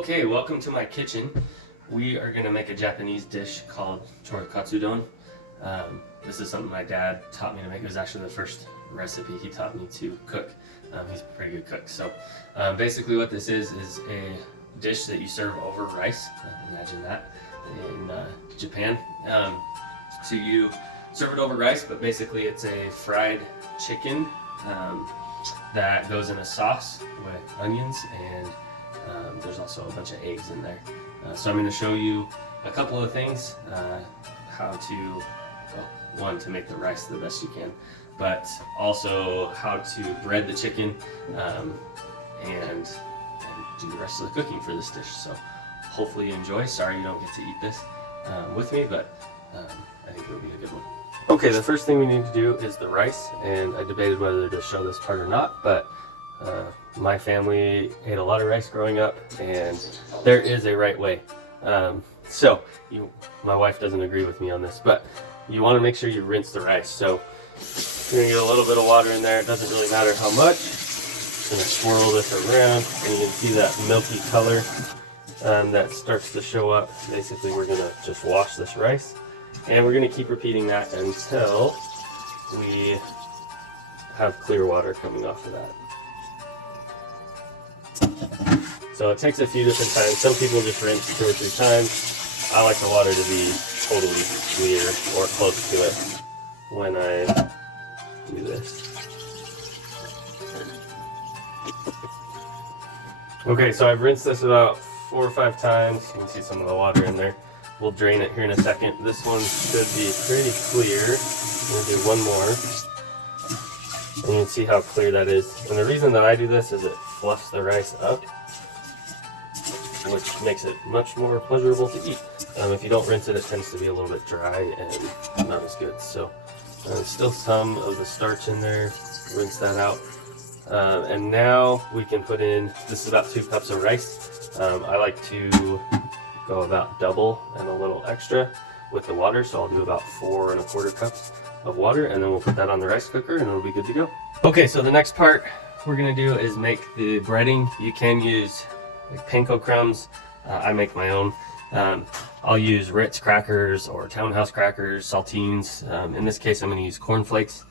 Okay, welcome to my kitchen. We are going to make a Japanese dish called Torikatsudon. This is something my dad taught me to make. It was actually the first recipe he taught me to cook. He's a pretty good cook. So basically what this is a dish that you serve over rice. Imagine that in Japan. So you serve it over rice, but basically it's a fried chicken that goes in a sauce with onions, and there's also a bunch of eggs in there. So I'm going to show you a couple of things, how to, well, one, to make the rice the best you can, but also how to bread the chicken and do the rest of the cooking for this dish. So hopefully you enjoy. Sorry you don't get to eat this with me, but I think it'll be a good one. Okay, the first thing we need to do is the rice, and I debated whether to show this part or not, but my family ate a lot of rice growing up, and there is a right way. My wife doesn't agree with me on this, but you want to make sure you rinse the rice. So you're going to get a little bit of water in there. It doesn't really matter how much. Just going to swirl this around, and you can see that milky color that starts to show up. Basically, we're going to just wash this rice, and we're going to keep repeating that until we have clear water coming off of that. So it takes a few different times. Some people just rinse 2 or 3 times. I like the water to be totally clear or close to it when I do this. Okay, so I've rinsed this about 4 or 5 times. You can see some of the water in there. We'll drain it here in a second. This one should be pretty clear. I'm going to do one more. And you can see how clear that is. And the reason that I do this is it fluffs the rice up, which makes it much more pleasurable to eat. If you don't rinse it, it tends to be a little bit dry and not as good. So still some of the starch in there. Rinse that out. And now we can put in, this is about 2 cups of rice. I like to go about double and a little extra with the water, so I'll do about 4 1/4 cups of water, and then we'll put that on the rice cooker and it'll be good to go. Okay, so the next part we're gonna do is make the breading. You can use like panko crumbs. I make my own. I'll use Ritz crackers or Townhouse crackers, saltines. In this case, I'm gonna use cornflakes.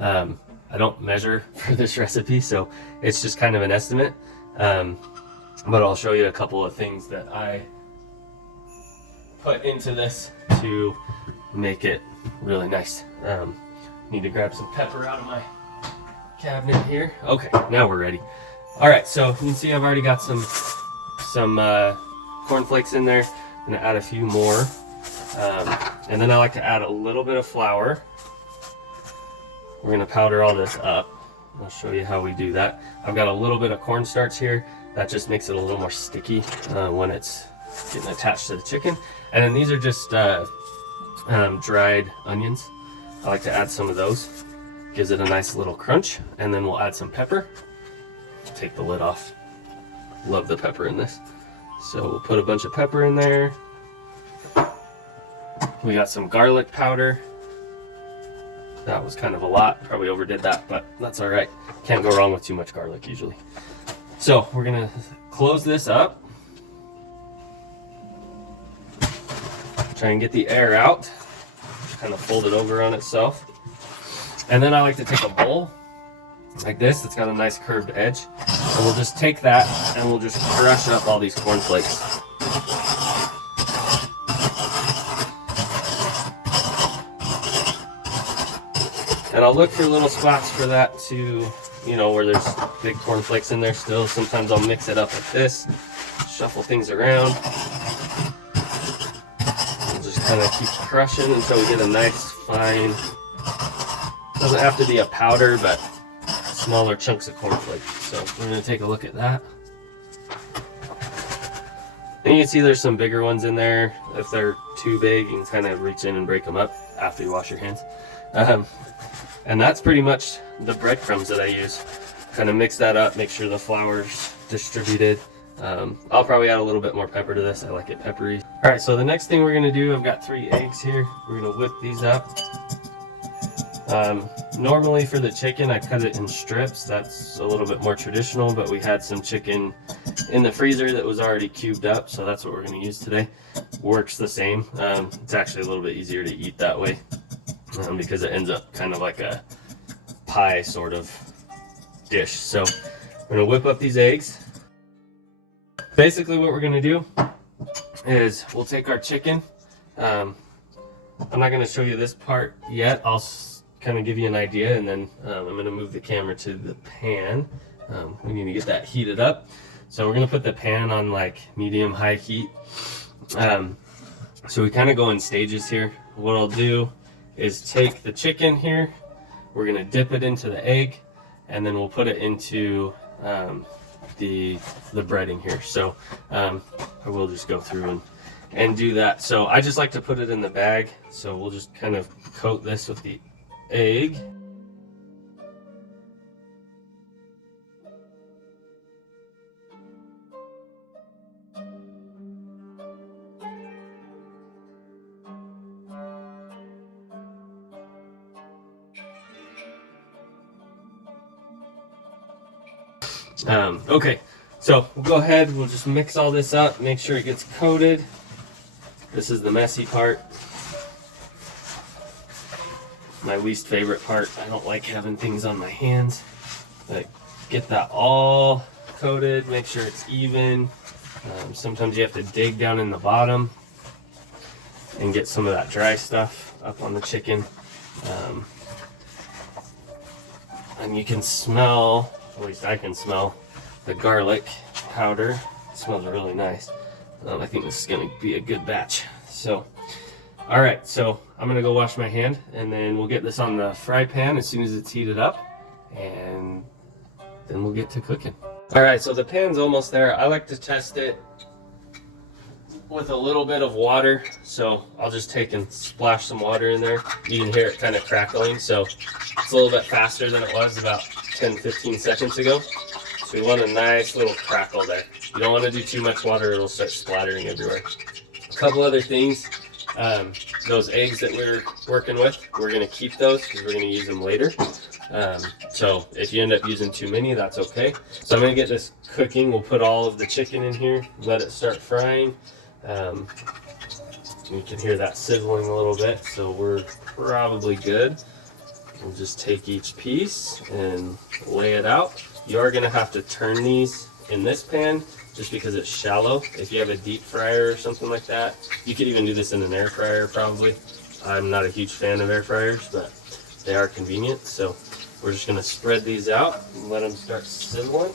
I don't measure for this recipe, so it's just kind of an estimate. But I'll show you a couple of things that I put into this to make it really nice. Need to grab some pepper out of my cabinet here. Okay, now we're ready. All right, so you can see I've already got some cornflakes in there. I'm gonna add a few more, and then I like to add a little bit of flour. We're gonna powder all this up. I'll show you how we do that. I've got a little bit of cornstarch here. That just makes it a little more sticky when it's getting attached to the chicken. And then these are just dried onions. I like to add some of those. Gives it a nice little crunch. And then we'll add some pepper. Take the lid off. Love the pepper in this. So we'll put a bunch of pepper in there. We got some garlic powder. That was kind of a lot. Probably overdid that, but that's all right. Can't go wrong with too much garlic usually. So we're gonna close this up. Try and get the air out. Kind of fold it over on itself. And then I like to take a bowl like this that's got a nice curved edge. And we'll just take that and we'll just crush up all these cornflakes. And I'll look for little spots for that to, you know, where there's big cornflakes in there still. Sometimes I'll mix it up like this, shuffle things around. We'll just kind of keep crushing until we get a nice fine, doesn't have to be a powder, but smaller chunks of cornflakes. So we're going to take a look at that. And you can see there's some bigger ones in there. If they're too big, you can kind of reach in and break them up after you wash your hands. And that's pretty much the breadcrumbs that I use. Kind of mix that up, make sure the flour's distributed. I'll probably add a little bit more pepper to this. I like it peppery. All right, so the next thing we're gonna do, I've got 3 eggs here. We're gonna whip these up. Normally for the chicken, I cut it in strips. That's a little bit more traditional, but we had some chicken in the freezer that was already cubed up, so that's what we're going to use today. Works the same. It's actually a little bit easier to eat that way because it ends up kind of like a pie sort of dish. So I'm going to whip up these eggs. Basically what we're going to do is we'll take our chicken. I'm not going to show you this part yet. I'll kind of give you an idea, and then I'm going to move the camera to the pan. We need to get that heated up. So we're going to put the pan on like medium-high heat. So we kind of go in stages here. What I'll do is take the chicken here. We're going to dip it into the egg, and then we'll put it into the breading here. So I will just go through and do that. So I just like to put it in the bag. So we'll just kind of coat this with the egg. Okay, so we'll go ahead, we'll just mix all this up, make sure it gets coated. This is the messy part. My least favorite part. I don't like having things on my hands. Like, get that all coated, make sure it's even. Sometimes you have to dig down in the bottom and get some of that dry stuff up on the chicken. And you can smell, at least I can smell, the garlic powder. It smells really nice. I think this is gonna be a good batch. So, all right, so I'm gonna go wash my hand, and then we'll get this on the fry pan as soon as it's heated up, and then we'll get to cooking. All right, so the pan's almost there. I like to test it with a little bit of water. So I'll just take and splash some water in there. You can hear it kind of crackling. So it's a little bit faster than it was about 10-15 seconds ago. So we want a nice little crackle there. You don't want to do too much water, it'll start splattering everywhere. A couple other things. Those eggs that we're working with, we're going to keep those because we're going to use them later. So if you end up using too many, that's okay. So I'm going to get this cooking. We'll put all of the chicken in here, let it start frying. You can hear that sizzling a little bit, so we're probably good. We'll just take each piece and lay it out. You are going to have to turn these in this pan just because it's shallow. If you have a deep fryer or something like that, you could even do this in an air fryer probably. I'm not a huge fan of air fryers, but they are convenient. So we're just going to spread these out and let them start sizzling.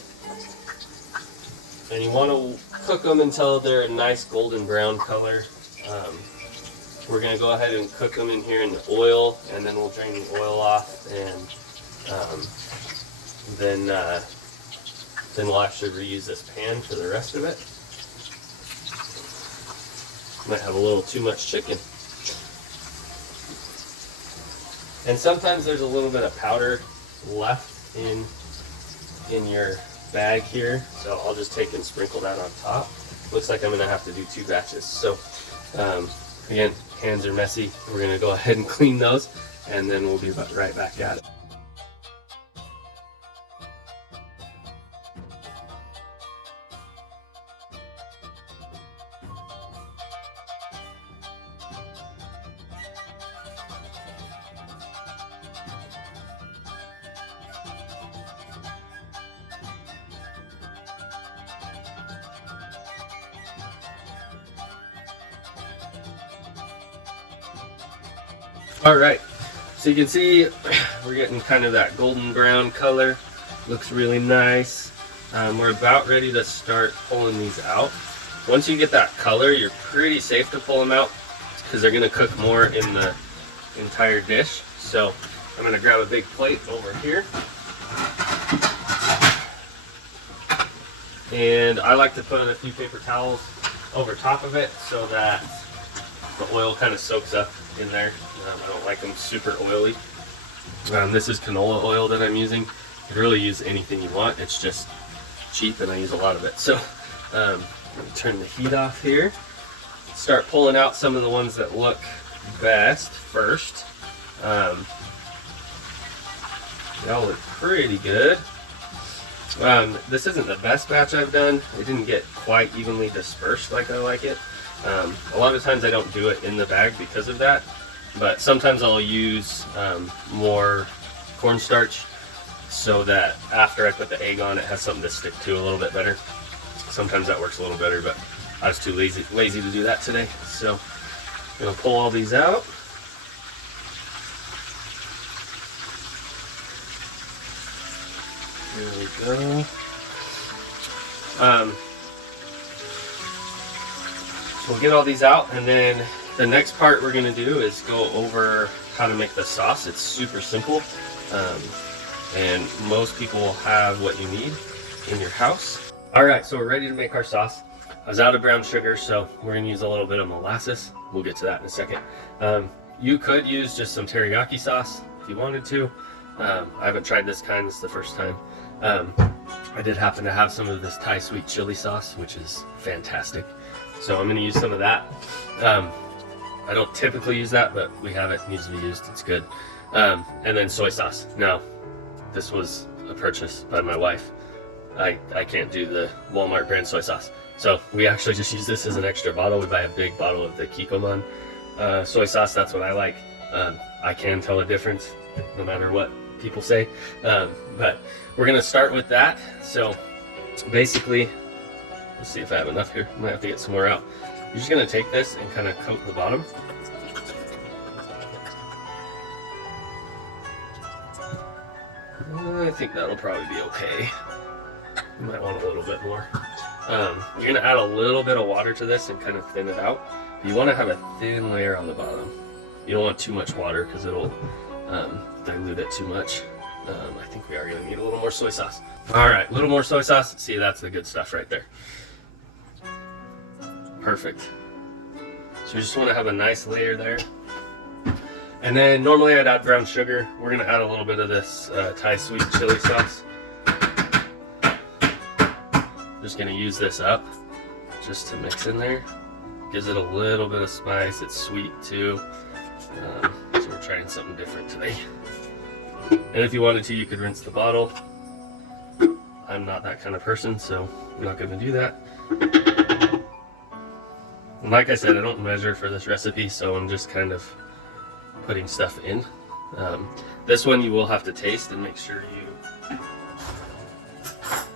And you want to cook them until they're a nice golden brown color. We're going to go ahead and cook them in here in the oil, and then we'll drain the oil off, and then we'll actually reuse this pan for the rest of it. Might have a little too much chicken. And sometimes there's a little bit of powder left in your bag here, so I'll just take and sprinkle that on top. Looks like I'm going to have to do 2 batches. So again, hands are messy. We're going to go ahead and clean those, and then we'll be right back at it. All right, so you can see we're getting kind of that golden brown color. Looks really nice. We're about ready to start pulling these out. Once you get that color, you're pretty safe to pull them out because they're gonna cook more in the entire dish. So I'm gonna grab a big plate over here. And I like to put a few paper towels over top of it so that the oil kind of soaks up in there. I don't like them super oily. This is canola oil that I'm using. You can really use anything you want. It's just cheap and I use a lot of it. So turn the heat off here. Start pulling out some of the ones that look best first. They all look pretty good. This isn't the best batch I've done. It didn't get quite evenly dispersed like I like it. A lot of times I don't do it in the bag because of that, but sometimes I'll use more cornstarch so that after I put the egg on, it has something to stick to a little bit better. Sometimes that works a little better, but I was too lazy to do that today. So I'm gonna pull all these out. Here we go. So we'll get all these out, and then the next part we're gonna do is go over how to make the sauce. It's super simple, and most people will have what you need in your house. All right, so we're ready to make our sauce. I was out of brown sugar, so we're gonna use a little bit of molasses. We'll get to that in a second. You could use just some teriyaki sauce if you wanted to. I haven't tried this kind, this is the first time. I did happen to have some of this Thai sweet chili sauce, which is fantastic. So I'm gonna use some of that. I don't typically use that, but we have it, needs to be used, it's good. And then soy sauce. Now, this was a purchase by my wife. I can't do the Walmart brand soy sauce. So we actually just use this as an extra bottle. We buy a big bottle of the Kikkoman soy sauce, that's what I like. I can tell a difference no matter what people say. But we're gonna start with that. So basically, let's see if I have enough here. I might have to get some more out. You're just gonna take this and kind of coat the bottom. I think that'll probably be okay. You might want a little bit more. You're gonna add a little bit of water to this and kind of thin it out. You want to have a thin layer on the bottom. You don't want too much water because it'll dilute it too much. I think we are gonna need a little more soy sauce. All right, a little more soy sauce. See, that's the good stuff right there. Perfect. So you just want to have a nice layer there. And then normally I'd add brown sugar. We're gonna add a little bit of this Thai sweet chili sauce. Just gonna use this up just to mix in there. Gives it a little bit of spice. It's sweet too. So we're trying something different today. And if you wanted to, you could rinse the bottle. I'm not that kind of person, so I'm not gonna do that. And like I said, I don't measure for this recipe, so I'm just kind of putting stuff in. This one you will have to taste and make sure you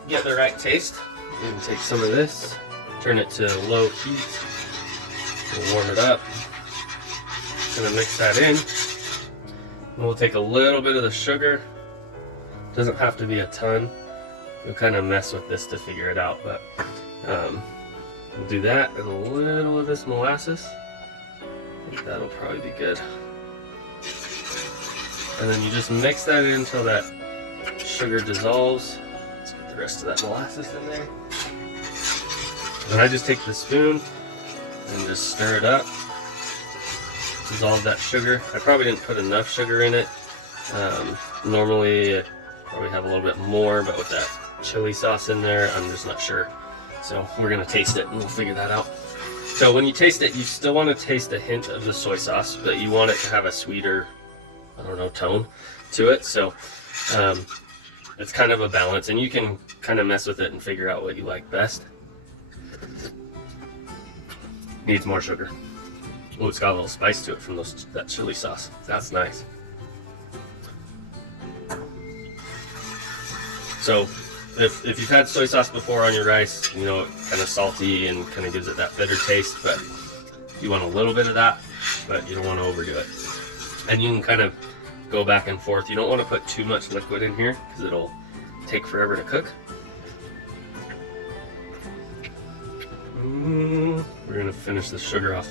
get the right taste. And take some of this, turn it to low heat, we'll warm it up, gonna mix that in. And we'll take a little bit of the sugar, doesn't have to be a ton. You'll kind of mess with this to figure it out, but we'll do that and a little of this molasses. I think that'll probably be good. And then you just mix that in until that sugar dissolves. Let's get the rest of that molasses in there. And I just take the spoon and just stir it up. Dissolve that sugar. I probably didn't put enough sugar in it. Normally I probably have a little bit more, but with that chili sauce in there, I'm just not sure. So we're gonna taste it and we'll figure that out. So when you taste it, you still want to taste a hint of the soy sauce, but you want it to have a sweeter, I don't know, tone to it. So it's kind of a balance, and you can kind of mess with it and figure out what you like best. Needs more sugar. Oh, it's got a little spice to it from that chili sauce. That's nice. So if you've had soy sauce before on your rice, you know, it's kind of salty and kind of gives it that bitter taste, but you want a little bit of that, but you don't want to overdo it. And you can kind of go back and forth. You don't want to put too much liquid in here because it'll take forever to cook. We're gonna finish the sugar off,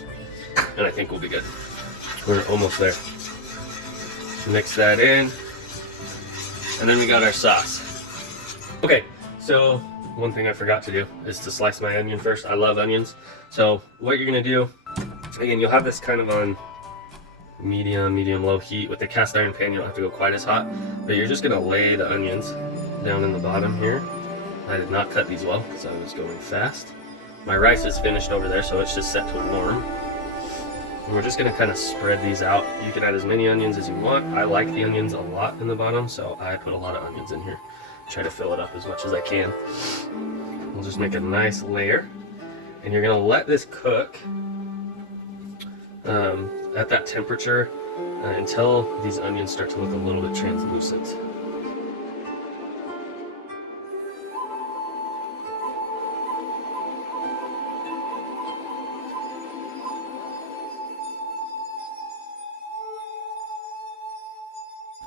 and I think we'll be good. We're almost there. Mix that in, and then we got our sauce. Okay, so one thing I forgot to do is to slice my onion first. I love onions. So what you're gonna do, again, you'll have this kind of on medium low heat. With the cast iron pan, you don't have to go quite as hot, but you're just gonna lay the onions down in the bottom here. I did not cut these well because I was going fast. My rice is finished over there, so it's just set to warm. And we're just gonna kind of spread these out. You can add as many onions as you want. I like the onions a lot in the bottom, so I put a lot of onions in here. Try to fill it up as much as I can. We'll just make a nice layer. And you're gonna let this cook at that temperature until these onions start to look a little bit translucent.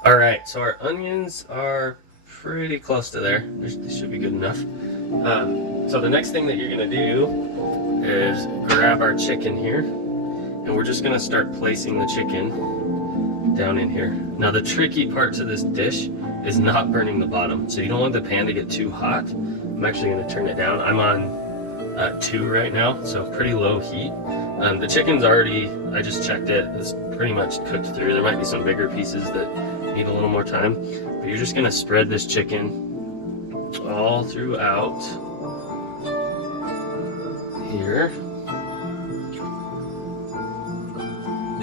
All right, so our onions are pretty close to there. They should be good enough. So the next thing that you're gonna do is grab our chicken here, and we're just gonna start placing the chicken down in here. Now the tricky part to this dish is not burning the bottom. So you don't want the pan to get too hot. I'm actually gonna turn it down. I'm on 2 right now, so pretty low heat. The chicken's already, I just checked it, it's pretty much cooked through. There might be some bigger pieces that need a little more time, but you're just gonna spread this chicken all throughout here.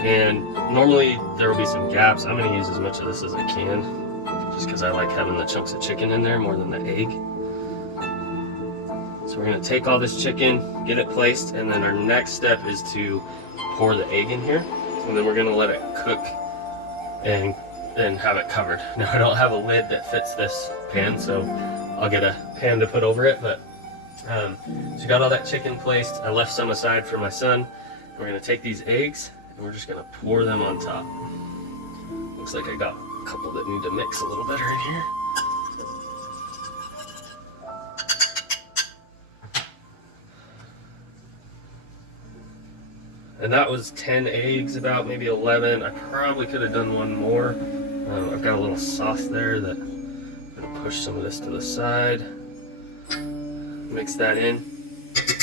And normally there will be some gaps. I'm gonna use as much of this as I can, just because I like having the chunks of chicken in there more than the egg. So we're gonna take all this chicken, get it placed, and then our next step is to pour the egg in here. And then we're gonna let it cook and have it covered. Now I don't have a lid that fits this pan, so I'll get a pan to put over it, but so you got all that chicken placed. I left some aside for my son. We're gonna take these eggs and we're just gonna pour them on top. Looks like I got a couple that need to mix a little better in here. And that was 10 eggs, about maybe 11. I probably could have done one more. I've got a little sauce there that I'm gonna push some of this to the side. Mix that in.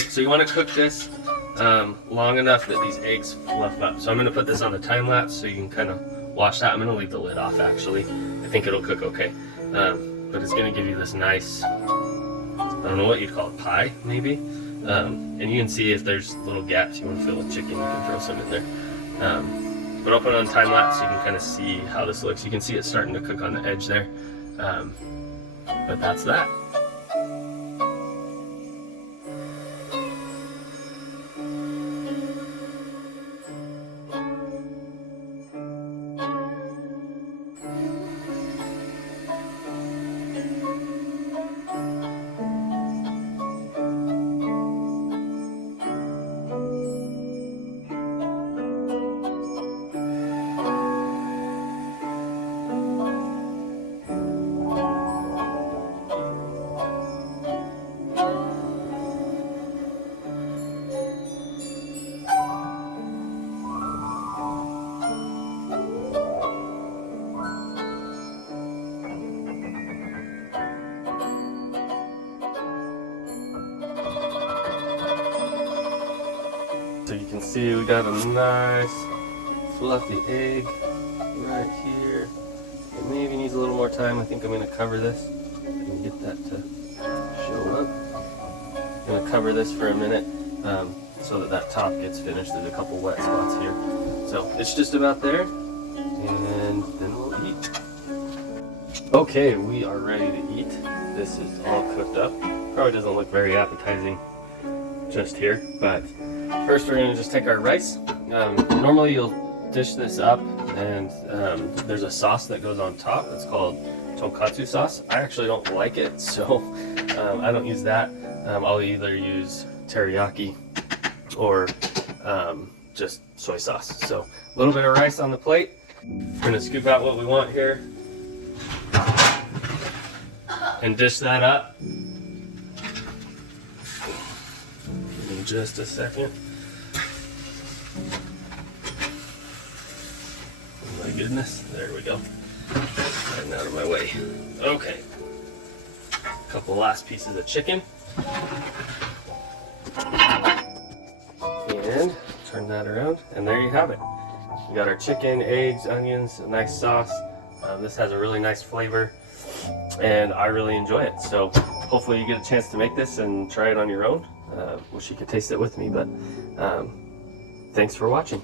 So you wanna cook this long enough that these eggs fluff up. So I'm gonna put this on the time lapse so you can kind of watch that. I'm gonna leave the lid off actually. I think it'll cook okay. But it's gonna give you this nice, I don't know what you'd call it, pie maybe? And you can see if there's little gaps you want to fill with chicken, you can throw some in there. But I'll put it on time lapse so you can kind of see how this looks. You can see it's starting to cook on the edge there. But that's that. So you can see we got a nice fluffy egg right here. It maybe needs a little more time. I think I'm going to cover this and get that to show up. I'm going to cover this for a minute so that top gets finished. There's a couple wet spots here. So it's just about there, and then we'll eat. Okay, we are ready to eat. This is all cooked up. Probably doesn't look very appetizing just here, but first we're going to just take our rice. Normally you'll dish this up and there's a sauce that goes on top. It's called tonkatsu sauce. I actually don't like it, so I don't use that. I'll either use teriyaki or just soy sauce. So a little bit of rice on the plate. We're going to scoop out what we want here and dish that up. Give me just a second. Oh my goodness, there we go. Getting out of my way. Okay. A couple last pieces of chicken. And turn that around, and there you have it. We got our chicken, eggs, onions, a nice sauce. This has a really nice flavor, and I really enjoy it. So hopefully you get a chance to make this and try it on your own. Wish you could taste it with me, but thanks for watching.